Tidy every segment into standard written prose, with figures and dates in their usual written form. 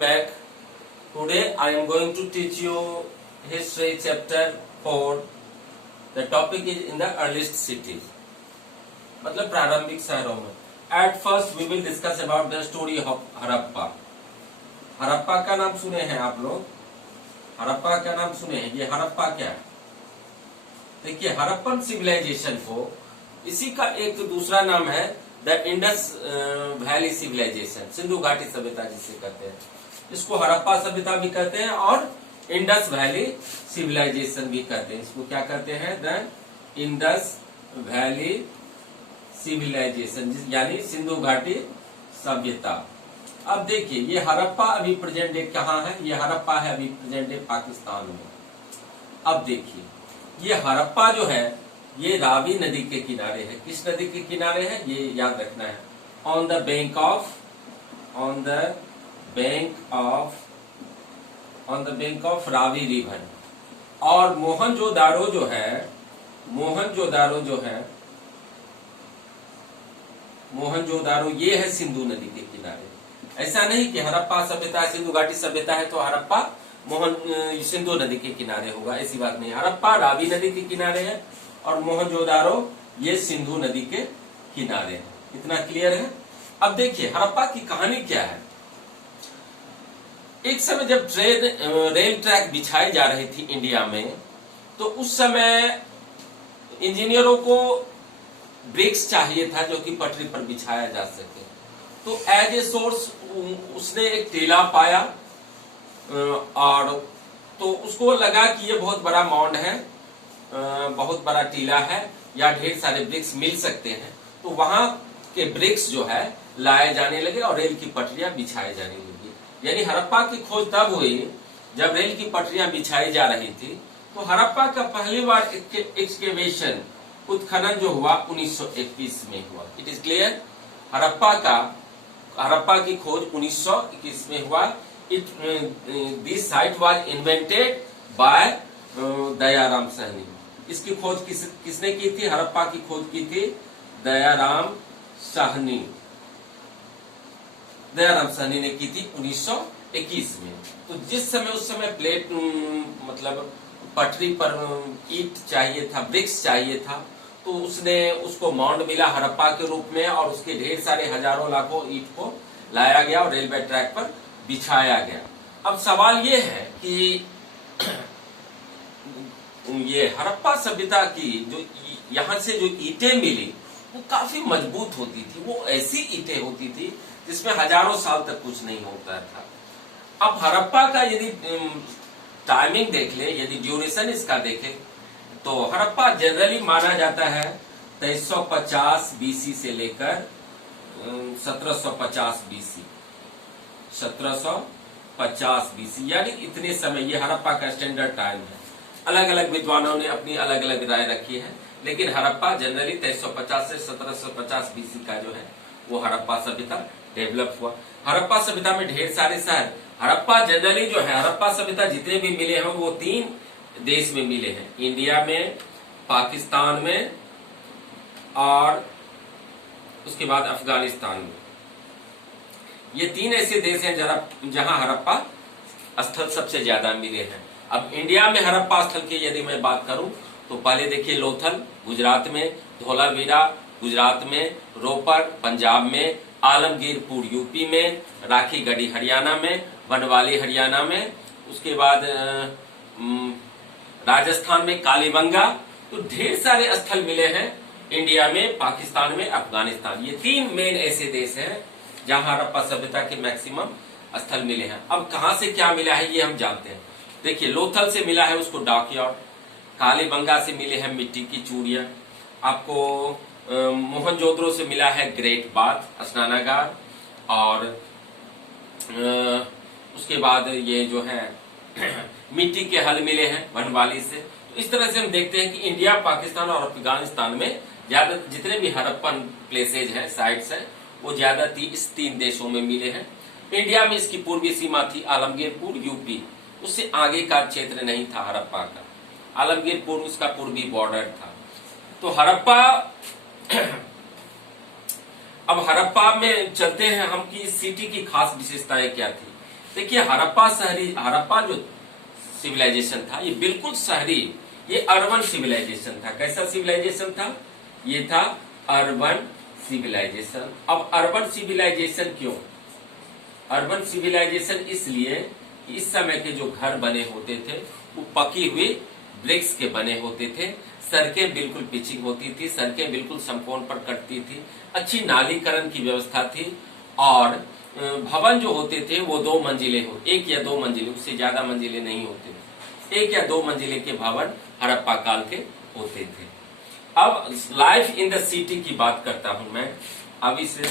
Back. Today I am going to teach you history chapter 4. The topic is in the earliest cities, मतलब प्रारंभिक शहरों में. At first we will discuss about the story of Harappa. Harappa का नाम सुने हैं आप लोग? हड़प्पा का नाम सुने हैं? ये हड़प्पा क्या है? देखिए, हड़प्पन सिविलाइजेशन को इसी का एक दूसरा नाम है the Indus valley civilisation, Sindhu घाटी सभ्यता जिसे कहते हैं. इसको हड़प्पा सभ्यता भी कहते हैं और इंडस वैली सिविलाइजेशन भी कहते हैं. इसको क्या कहते हैं? द इंडस वैली सिविलाइजेशन, यानी सिंधु घाटी सभ्यता. अब देखिए, ये हड़प्पा अभी प्रेजेंट डे कहाँ है? ये हड़प्पा है अभी प्रेजेंट डे पाकिस्तान में. अब देखिए, ये हड़प्पा जो है ये रावी नदी के किनारे है. किस नदी के किनारे है ये याद रखना है. On the bank of Ravi river. और मोहनजोदारो ये है सिंधु नदी के किनारे. ऐसा नहीं कि हड़प्पा सभ्यता सिंधु घाटी सभ्यता है तो हड़प्पा सिंधु नदी के किनारे होगा, ऐसी बात नहीं. हड़प्पा रावी नदी के किनारे है और मोहनजोदारो ये सिंधु नदी के किनारे है. इतना क्लियर है. अब देखिए, हड़प्पा की कहानी क्या है. एक समय जब रेल ट्रैक बिछाई जा रही थी इंडिया में, तो उस समय इंजीनियरों को ब्रिक्स चाहिए था जो कि पटरी पर बिछाया जा सके. तो एज ए सोर्स उसने एक टीला पाया और तो उसको लगा कि ये बहुत बड़ा माउंड है, बहुत बड़ा टीला है, या ढेर सारे ब्रिक्स मिल सकते हैं. तो वहां के ब्रिक्स जो है लाए जाने लगे और रेल की पटरियां बिछाई जाने लगी. यानी हड़प्पा की खोज तब हुई जब रेल की पटरियां बिछाई जा रही थी. तो हड़प्पा का पहली बार एक्सकेवेशन उत्खनन जो हुआ 1921 में हुआ. It is clear. हड़प्पा की खोज 1921 में हुआ. This site was invented by Dayaram Sahni. इसकी खोज किसने की थी? हड़प्पा की खोज की थी दयाराम साहनी ने की थी 1921 में. तो जिस समय उस समय प्लेट मतलब पटरी पर ईट चाहिए था, ब्रिक्स चाहिए था, तो उसको माउंड मिला हड़प्पा के रूप में और उसके ढेर सारे हजारों लाखों ईट को लाया गया और रेलवे ट्रैक पर बिछाया गया. अब सवाल ये है कि ये हड़प्पा सभ्यता की जो यहाँ से जो ईंटें मिली वो काफी मजबूत होती थी. वो ऐसी ईंटें होती थी जिसमें हजारों साल तक कुछ नहीं होता था. अब हड़प्पा का यदि टाइमिंग देख ले, यदि ड्यूरेशन इसका देखे, तो हड़प्पा जनरली माना जाता है 2350 बीसी से लेकर 1750 बीसी. 1750 बीसी यानी इतने समय ये हड़प्पा का स्टैंडर्ड टाइम है. अलग अलग विद्वानों ने अपनी अलग अलग राय रखी है, लेकिन हड़प्पा जनरली 2350 से 1750 बीसी का जो है वो हड़प्पा सभ्यता डेवलप हुआ. हड़प्पा सभ्यता में ढेर सारे शहर. हड़प्पा जनरली जो है हड़प्पा सभ्यता जितने भी मिले हैं वो 3 देश में मिले हैं. इंडिया में, पाकिस्तान में और उसके बाद अफगानिस्तान में. ये 3 ऐसे देश हैं जहां हड़प्पा स्थल सबसे ज्यादा मिले हैं. अब इंडिया में हड़प्पा स्थल की यदि मैं बात करूं तो पहले देखिए लोथल गुजरात में, धोलावीरा गुजरात में, रोपर पंजाब में, आलमगीरपुर यूपी में, राखीगढ़ी हरियाणा में, बनवाली हरियाणा में, उसके बाद राजस्थान में कालीबंगा. तो ढेर सारे स्थल मिले हैं इंडिया में, पाकिस्तान में, अफगानिस्तान. ये 3 मेन ऐसे देश हैं जहां हड़प्पा सभ्यता के मैक्सिमम स्थल मिले हैं. अब कहां से क्या मिला है ये हम जानते हैं. देखिए, लोथल से मिला है उसको डॉकयार्ड, कालीबंगा से मिले हैं मिट्टी की चूड़ियां, आपको मोहनजोदड़ो से मिला है ग्रेट बाथ स्नानागार, और उसके बाद ये जो है मिट्टी के हल मिले हैं बनवाली से. तो इस तरह से हम देखते हैं कि इंडिया, पाकिस्तान और अफगानिस्तान में ज्यादा जितने भी हड़प्पन प्लेसेज हैं, साइट्स हैं, वो ज्यादा इस 3 देशों में मिले हैं. इंडिया में इसकी पूर्वी सीमा थी आलमगीरपुर यूपी. उससे आगे का क्षेत्र नहीं था हड़प्पा का. आलमगीरपुर उसका पूर्वी बॉर्डर था. तो हड़प्पा अब हड़प्पा में चलते हैं हम कि इस सिटी की खास विशेषताएं क्या थी. देखिए हड़प्पा जो सिविलाइजेशन था ये बिल्कुल शहरी, ये अर्बन सिविलाइजेशन था। कैसा सिविलाइजेशन था? ये था अर्बन सिविलाइजेशन। अब अर्बन सिविलाइजेशन क्यों? अर्बन सिविलाइजेशन इसलिए कि इस समय के जो घर बने होते थे वो पकी हुई ब्रिक्स के बने होते थे, सड़कें बिल्कुल पिचिंग होती थी, सड़कें बिल्कुल समकोण पर कटती थी, अच्छी नालीकरण की व्यवस्था थी, और भवन जो होते थे वो 2 मंजिले हो, 1 या 2 मंजिले, उससे ज्यादा मंजिले नहीं होते थे, 1 या 2 मंजिले के भवन हड़प्पा काल के होते थे। अब लाइफ इन द सिटी की बात करता हूं मैं, अब इसे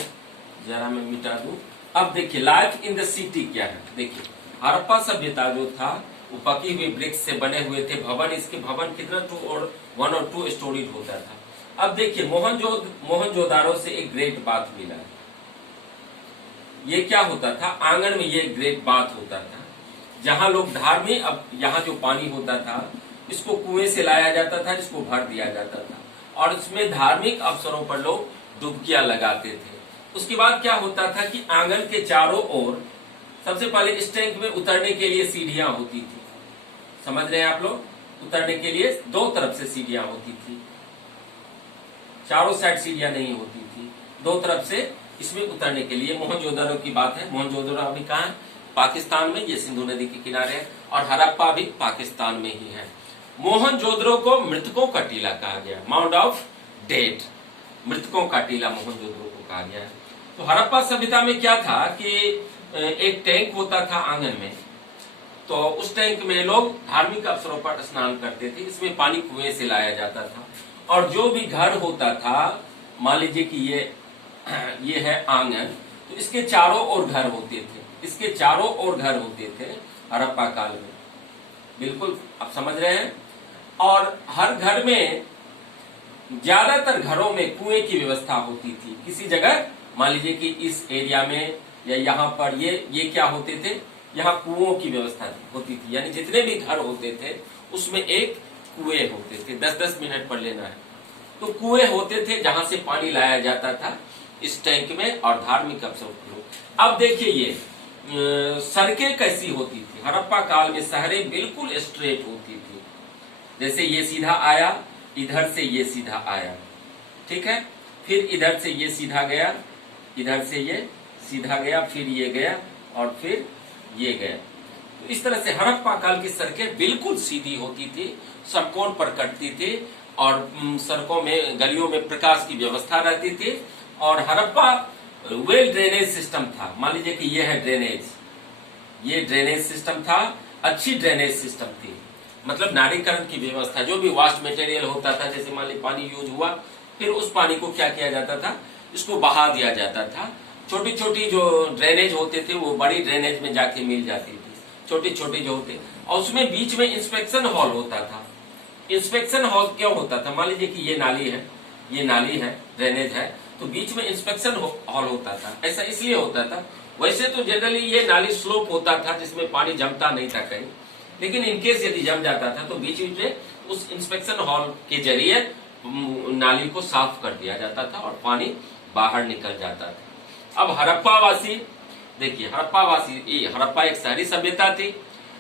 जरा मैं मिटा दूं। अब देखिए लाइफ इन द सिटी क्या है। देखिए हड़प्पा सभ्यता जो था वो पकी हुई ब्रिक्स से बने हुए थे भवन। इसके भवन कितना 1 और 2 स्टोरीज होता था। अब देखिए मोहनजोदारो से एक ग्रेट बात मिला। ये क्या होता था? आंगन में ये ग्रेट बात होता था, जहां लोग धार्मिक, अब यहाँ जो पानी होता था इसको कुएं से लाया जाता था, इसको भर दिया जाता था, और इसमें धार्मिक अवसरों पर लोग डुबकियां लगाते थे। उसके बाद क्या होता था कि आंगन के चारों ओर सबसे पहले इस टैंक में उतरने के लिए सीढ़ियां होती थी। समझ रहे हैं आप लोग? उतरने के लिए 2 तरफ से सीढ़ियां होती थी, चारों साइड सीढ़ियां नहीं होती थी, 2 तरफ से इसमें उतरने के लिए। मोहनजोदड़ो की बात है, मोहनजोदड़ो अभी कहाँ है? पाकिस्तान में, ये सिंधु नदी के किनारे है, और हड़प्पा भी पाकिस्तान में ही है। मोहनजोदड़ो को मृतकों का टीला कहा गया, माउंट ऑफ डेड, मृतकों का टीला मोहनजोदड़ो को कहा गया है। तो हड़प्पा सभ्यता में क्या था कि एक टैंक होता था आंगन में, तो उस टैंक में लोग धार्मिक अवसरों पर स्नान करते थे। इसमें पानी कुएं से लाया जाता था, और जो भी घर होता था, मान लीजिए कि ये है आंगन, तो इसके चारों ओर घर होते थे, इसके चारों ओर घर होते थे हड़प्पा काल में। बिल्कुल आप समझ रहे हैं? और हर घर में, ज्यादातर घरों में कुएं की व्यवस्था होती थी। किसी जगह मान लीजिए कि इस एरिया में या यहाँ पर ये क्या होते थे, यहाँ कुओं की व्यवस्था होती थी, यानी जितने भी घर होते थे उसमें एक कुएं होते थे। 10-10 मिनट पर लेना है। तो कुएं होते थे जहां से पानी लाया जाता था इस टैंक में, और धार्मिक अवसर पर। अब देखिए ये सड़कें कैसी होती थी हड़प्पा काल में? शहरें बिल्कुल स्ट्रेट होती थी, जैसे ये सीधा आया, इधर से ये सीधा आया, ठीक है, फिर इधर से ये सीधा गया, इधर से ये सीधा गया, फिर ये गया, और फिर ये गया। तो इस तरह से हड़प्पा काल की सड़कें बिल्कुल सीधी होती थी, समकोण पर कटती थी, और सड़कों में, गलियों में प्रकाश की व्यवस्था रहती थी। और हड़प्पा वेल ड्रेनेज सिस्टम था। मान लीजिए कि ये है ड्रेनेज, ये ड्रेनेज सिस्टम था, अच्छी ड्रेनेज सिस्टम थी, मतलब नालीकरण की व्यवस्था। जो भी वास्ट मटेरियल होता था, जैसे मान लीजिए पानी यूज हुआ, फिर उस पानी को क्या किया जाता था, इसको बहा दिया जाता था। छोटी छोटी जो ड्रेनेज होते थे वो बड़ी ड्रेनेज में जाके मिल जाती थी, छोटी छोटी जो होते, और उसमें बीच में इंस्पेक्शन हॉल होता था। इंस्पेक्शन हॉल क्यों होता था? मान लीजिए कि ये नाली है, ये नाली है, ड्रेनेज है, तो बीच में इंस्पेक्शन हॉल होता था। ऐसा इसलिए होता था, वैसे तो जनरली ये नाली स्लोप होता था जिसमें पानी जमता नहीं था कहीं, लेकिन इनकेस यदि जम जाता था तो बीच बीच में उस इंस्पेक्शन हॉल के जरिए नाली को साफ कर दिया जाता था और पानी बाहर निकल जाता था। अब हड़प्पावासी देखिए, हड़प्पा एक शहरी सभ्यता थी,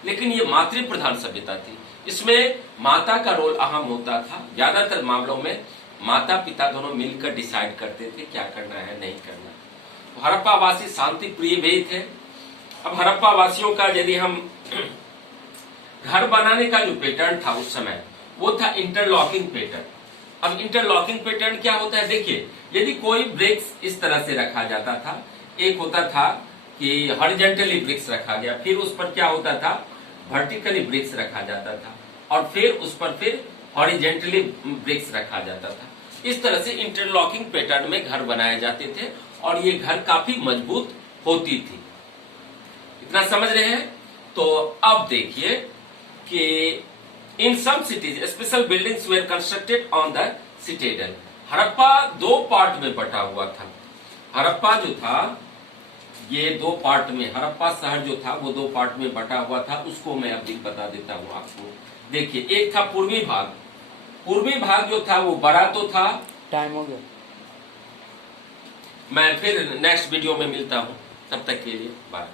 लेकिन ये मातृ प्रधान सभ्यता थी। इसमें माता का रोल अहम होता था। ज्यादातर मामलों में माता पिता दोनों मिलकर डिसाइड करते थे क्या करना है, नहीं करना। तो हड़प्पावासी शांति प्रिय भी थे। अब हड़प्पावासियों का यदि हम घर बनाने का जो पैटर्न था उस समय, वो था इंटरलॉकिंग पैटर्न। अब इंटरलॉकिंग पैटर्न क्या होता है? देखिए, यदि कोई ब्रिक्स इस तरह से रखा जाता था, एक होता था कि हॉरिजॉन्टली ब्रिक्स रखा गया, फिर उस पर क्या होता था, वर्टिकली ब्रिक्स रखा जाता था, और फिर उस पर फिर हॉरिजॉन्टली ब्रिक्स रखा जाता था। इस तरह से इंटरलॉकिंग पैटर्न में घर बनाए जाते थे, और ये घर काफी मजबूत होती थी। इतना समझ रहे हैं? तो अब देखिए कि in some cities special buildings were constructed on the citadel. Harappa 2 part में बटा हुआ था। हड़प्पा जो था ये 2 पार्ट में, हड़प्पा शहर जो था वो 2 पार्ट में बटा हुआ था। उसको मैं अभी बता देता हूँ आपको। देखिए, एक था पूर्वी भाग। पूर्वी भाग जो था वो बड़ा तो था। टाइम हो गया। मैं फिर नेक्स्ट वीडियो में मिलता हूँ, तब तक के लिए बाय।